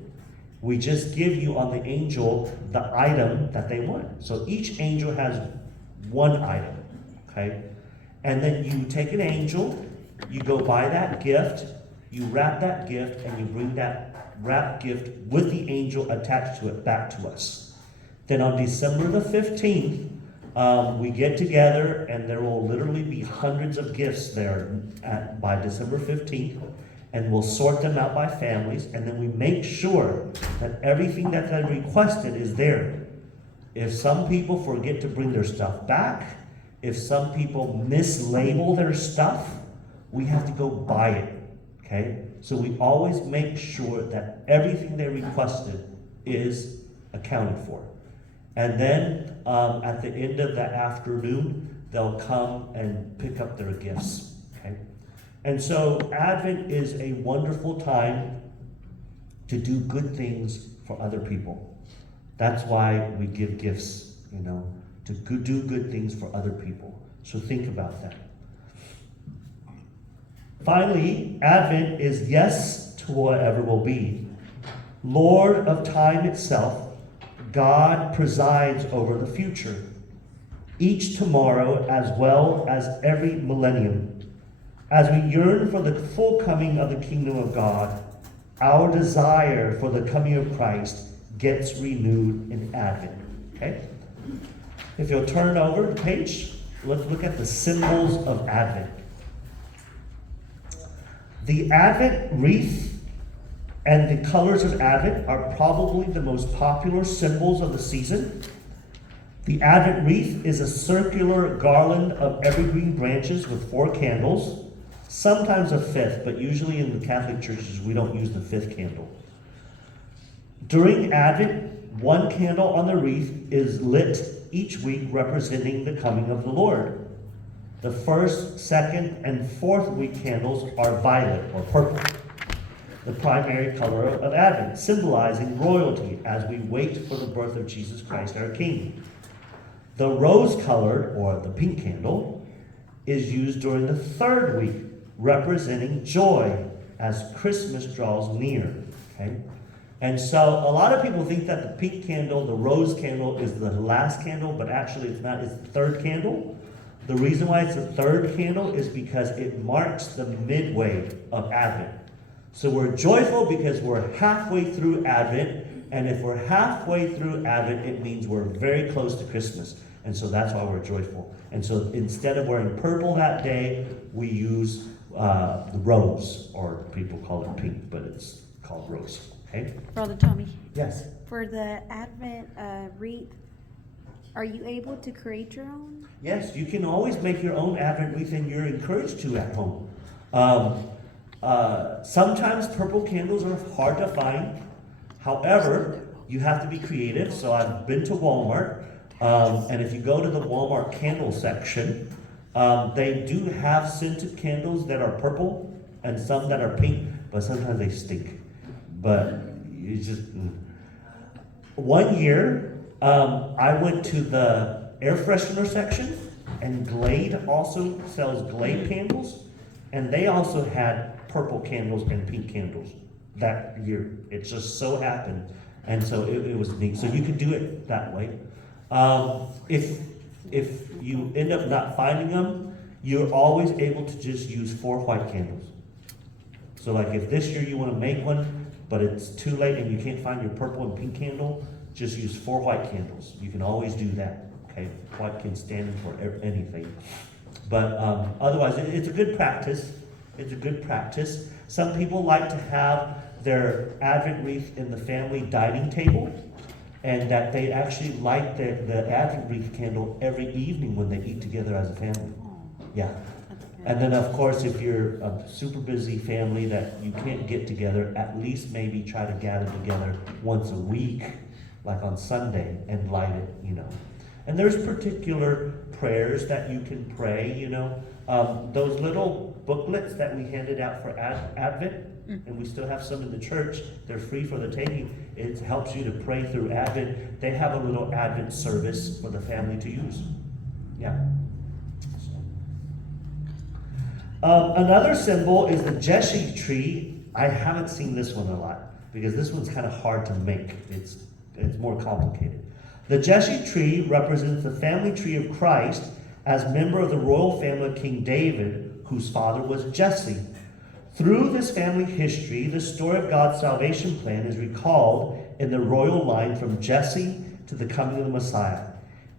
We just give you on the angel the item that they want. So each angel has one item, okay? And then you take an angel, you go buy that gift, you wrap that gift, and you bring that wrapped gift with the angel attached to it back to us. Then on December the 15th, we get together, and there will literally be hundreds of gifts there by December 15th, and we'll sort them out by families, and then we make sure that everything that they requested is there. If some people forget to bring their stuff back, if some people mislabel their stuff, we have to go buy it, okay? So we always make sure that everything they requested is accounted for. And then at the end of the afternoon, they'll come and pick up their gifts, okay? And so Advent is a wonderful time to do good things for other people. That's why we give gifts, to do good things for other people. So think about that. Finally, Advent is yes to whatever will be. Lord of time itself, God presides over the future, each tomorrow as well as every millennium. As we yearn for the full coming of the kingdom of God, our desire for the coming of Christ gets renewed in Advent. Okay? If you'll turn over the page, let's look at the symbols of Advent. The Advent wreath and the colors of Advent are probably the most popular symbols of the season. The Advent wreath is a circular garland of evergreen branches with 4 candles, sometimes a 5th, but usually in the Catholic churches we don't use the 5th candle. During Advent, 1 candle on the wreath is lit each week representing the coming of the Lord. The 1st, 2nd, and 4th week candles are violet or purple, the primary color of Advent, symbolizing royalty as we wait for the birth of Jesus Christ our King. The rose-colored, or the pink candle, is used during the 3rd week, representing joy as Christmas draws near. Okay? And so a lot of people think that the pink candle, the rose candle, is the last candle, but actually it's not. It's the 3rd candle. The reason why it's the 3rd candle is because it marks the midway of Advent. So we're joyful because we're halfway through Advent, and if we're halfway through Advent, it means we're very close to Christmas. And so that's why we're joyful. And so instead of wearing purple that day, we use the rose, or people call it pink, but it's called rose. Okay? Brother Tommy, Yes. for the Advent wreath, are you able to create your own? Yes, you can always make your own Advent wreath, and you're encouraged to at home. Sometimes purple candles are hard to find. However, you have to be creative. So I've been to Walmart, and if you go to the Walmart candle section, they do have scented candles that are purple and some that are pink, but sometimes they stink. But you just... One year, I went to the air freshener section, and Glade also sells Glade candles, and they also had purple candles and pink candles that year. It just so happened, and so it was neat. So you could do it that way. If you end up not finding them, you're always able to just use 4 white candles. So like if this year you want to make one, but it's too late and you can't find your purple and pink candle, just use 4 white candles. You can always do that. Okay, white can stand for anything. But otherwise, it's a good practice. It's a good practice. Some people like to have their Advent wreath in the family dining table, and that they actually light the Advent wreath candle every evening when they eat together as a family. Yeah. And then, of course, if you're a super busy family that you can't get together, at least maybe try to gather together once a week, like on Sunday, and light it, And there's particular prayers that you can pray, Those little booklets that we handed out for Advent, and we still have some in the church, they're free for the taking. It helps you to pray through Advent. They have a little Advent service for the family to use. Yeah. Another symbol is the Jesse tree. I haven't seen this one a lot because this one's kind of hard to make. It's more complicated. The Jesse tree represents the family tree of Christ as member of the royal family of King David, whose father was Jesse. Through this family history, the story of God's salvation plan is recalled in the royal line from Jesse to the coming of the Messiah.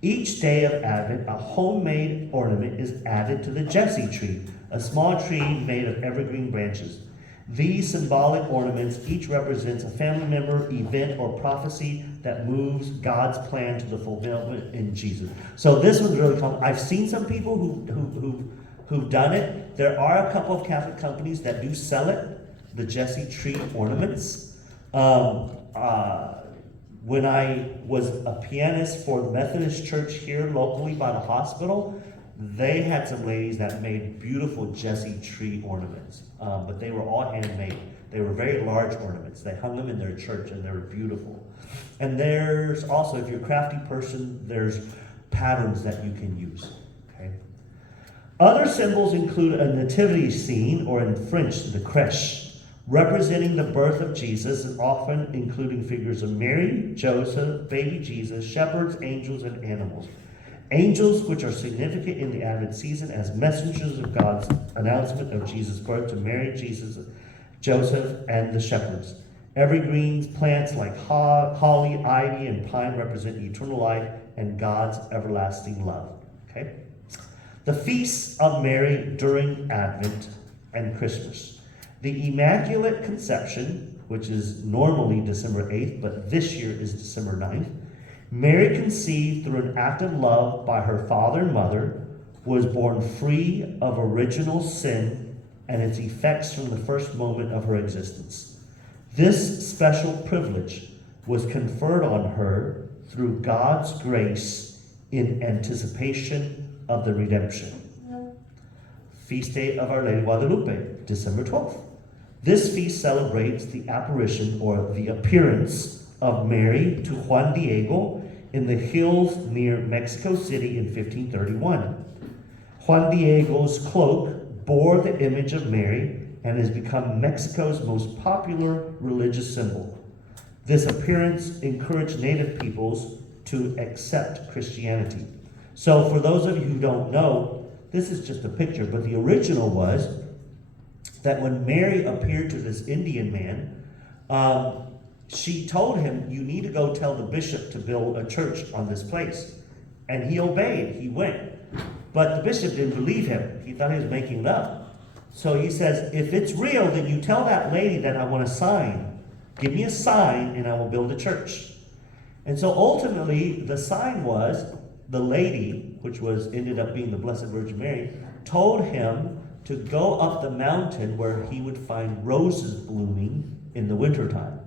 Each day of Advent, a homemade ornament is added to the Jesse tree, a small tree made of evergreen branches. These symbolic ornaments each represents a family member, event, or prophecy that moves God's plan to the fulfillment in Jesus. So this one's really common. I've seen some people who've done it. There are a couple of Catholic companies that do sell it, the Jesse tree ornaments. When I was a pianist for the Methodist Church here locally by the hospital, they had some ladies that made beautiful Jesse tree ornaments, but they were all handmade. They were very large ornaments. They hung them in their church, and they were beautiful. And there's also, if you're a crafty person, there's patterns that you can use. Okay. Other symbols include a nativity scene, or in French, the crèche, representing the birth of Jesus, and often including figures of Mary, Joseph, baby Jesus, shepherds, angels, and animals. Angels, which are significant in the Advent season as messengers of God's announcement of Jesus' birth to Mary, Jesus, Joseph, and the shepherds. Evergreens, plants like holly, ivy, and pine represent eternal life and God's everlasting love. Okay? The feasts of Mary during Advent and Christmas. The Immaculate Conception, which is normally December 8th, but this year is December 9th. Mary, conceived through an act of love by her father and mother, was born free of original sin and its effects from the first moment of her existence. This special privilege was conferred on her through God's grace in anticipation of the redemption. Feast day of Our Lady Guadalupe, December 12th. This feast celebrates the apparition or the appearance of Mary to Juan Diego in the hills near Mexico City in 1531. Juan Diego's cloak bore the image of Mary and has become Mexico's most popular religious symbol. This appearance encouraged native peoples to accept Christianity. So for those of you who don't know, this is just a picture, but the original was that when Mary appeared to this Indian man, she told him, you need to go tell the bishop to build a church on this place. And he obeyed, he went. But the bishop didn't believe him. He thought he was making it up. So he says, if it's real, then you tell that lady that I want a sign. Give me a sign and I will build a church. And so ultimately, the sign was, the lady, which ended up being the Blessed Virgin Mary, told him to go up the mountain where he would find roses blooming in the wintertime.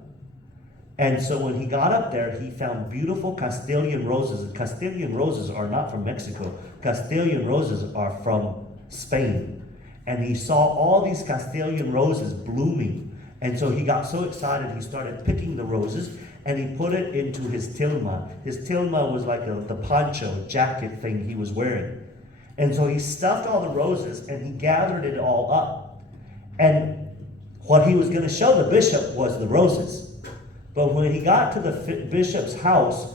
And so when he got up there, he found beautiful Castilian roses. And Castilian roses are not from Mexico. Castilian roses are from Spain. And he saw all these Castilian roses blooming. And so he got so excited, he started picking the roses, and he put it into his tilma. His tilma was like the poncho, jacket thing he was wearing. And so he stuffed all the roses, and he gathered it all up. And what he was going to show the bishop was the roses. But when he got to the bishop's house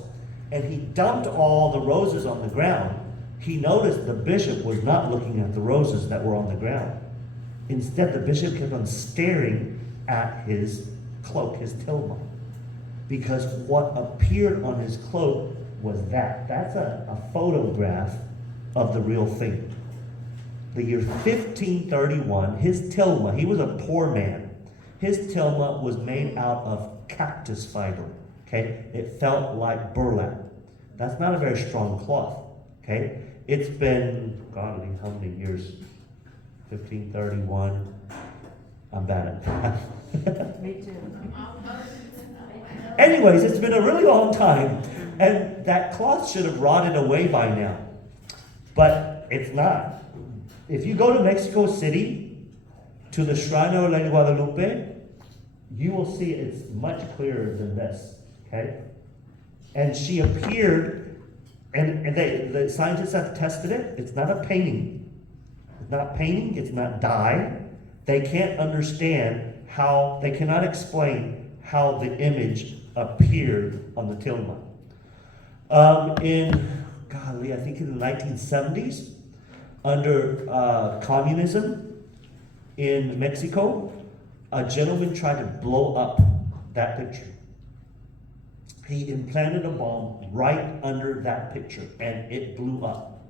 and he dumped all the roses on the ground, he noticed the bishop was not looking at the roses that were on the ground. Instead, the bishop kept on staring at his cloak, his tilma, because what appeared on his cloak was that. That's a photograph of the real thing. The year 1531, his tilma, he was a poor man. His tilma was made out of cactus fiber, okay? It felt like burlap. That's not a very strong cloth, okay? It's been, God, how many years? 1531. I'm bad at math. Me too. Anyways, it's been a really long time, and that cloth should have rotted away by now. But it's not. If you go to Mexico City, to the Shrine of Lady Guadalupe, you will see it's much clearer than this, okay? And she appeared, and the scientists have tested it. It's not a painting. It's not painting, it's not dye. They can't understand how, they cannot explain how the image appeared on the tilma. I think in the 1970s, under communism in Mexico, a gentleman tried to blow up that picture. He implanted a bomb right under that picture, and it blew up.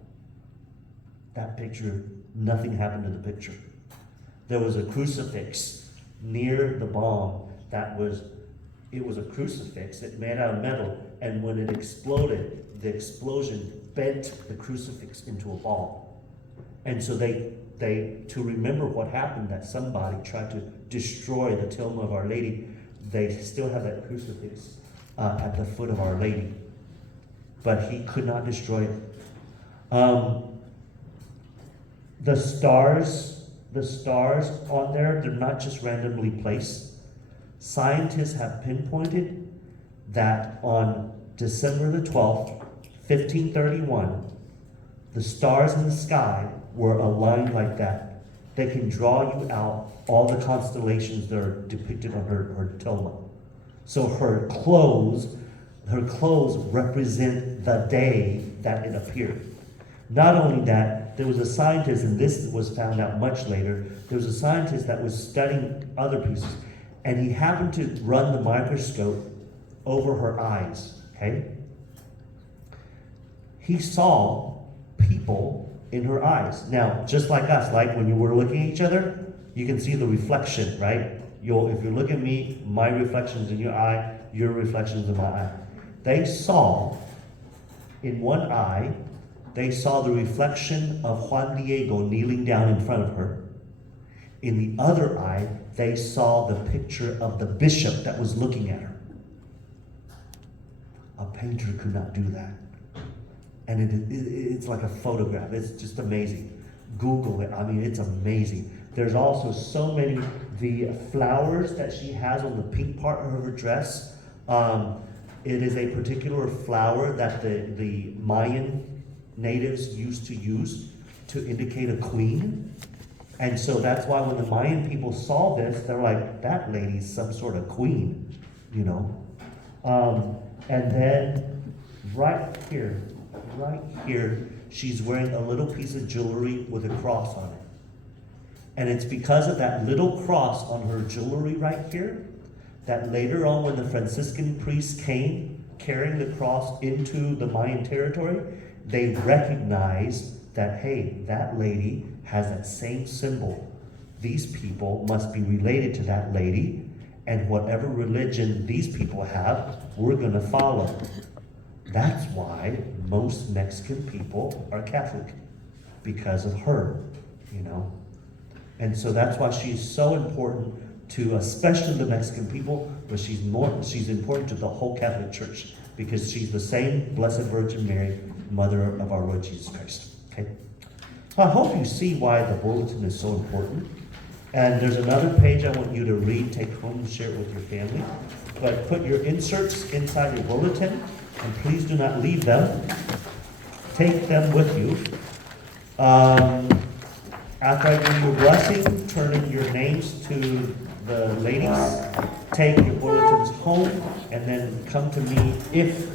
That picture, nothing happened to the picture. There was a crucifix near the bomb it was a crucifix. It made out of metal, and when it exploded, the explosion bent the crucifix into a ball. And so they to remember what happened, that somebody tried to destroy the tomb of Our Lady, they still have that crucifix at the foot of Our Lady. But he could not destroy it. The stars on there, they're not just randomly placed. Scientists have pinpointed that on December the 12th, 1531, the stars in the sky were aligned like that. They can draw you out all the constellations that are depicted on her tilma. So her clothes represent the day that it appeared. Not only that, there was a scientist, and this was found out much later, there was a scientist that was studying other pieces, and he happened to run the microscope over her eyes, okay? He saw people in her eyes. Now, just like us, like when you were looking at each other, you can see the reflection, right? If you look at me, my reflection's in your eye, your reflection's in my eye. They saw, in one eye, they saw the reflection of Juan Diego kneeling down in front of her. In the other eye, they saw the picture of the bishop that was looking at her. A painter could not do that. And it's like a photograph. It's just amazing. Google it. I mean, it's amazing. There's also so many, the flowers that she has on the pink part of her dress. It is a particular flower that the Mayan natives used to use to indicate a queen. And so that's why when the Mayan people saw this, they're like, that lady's some sort of queen, you know. And then right here, she's wearing a little piece of jewelry with a cross on it. And it's because of that little cross on her jewelry right here, that later on when the Franciscan priests came carrying the cross into the Mayan territory, they recognized that, hey, that lady has that same symbol. These people must be related to that lady, and whatever religion these people have, we're going to follow. That's why most Mexican people are Catholic, because of her, you know. And so that's why she's so important to, especially the Mexican people, but she's important to the whole Catholic Church, because she's the same Blessed Virgin Mary, Mother of our Lord Jesus Christ. Okay? I hope you see why the bulletin is so important. And there's another page I want you to read, take home, and share it with your family. But put your inserts inside your bulletin, and please do not leave them. Take them with you. After I give you a blessing, turn in your names to the ladies. Take your bulletins home, and then come to me if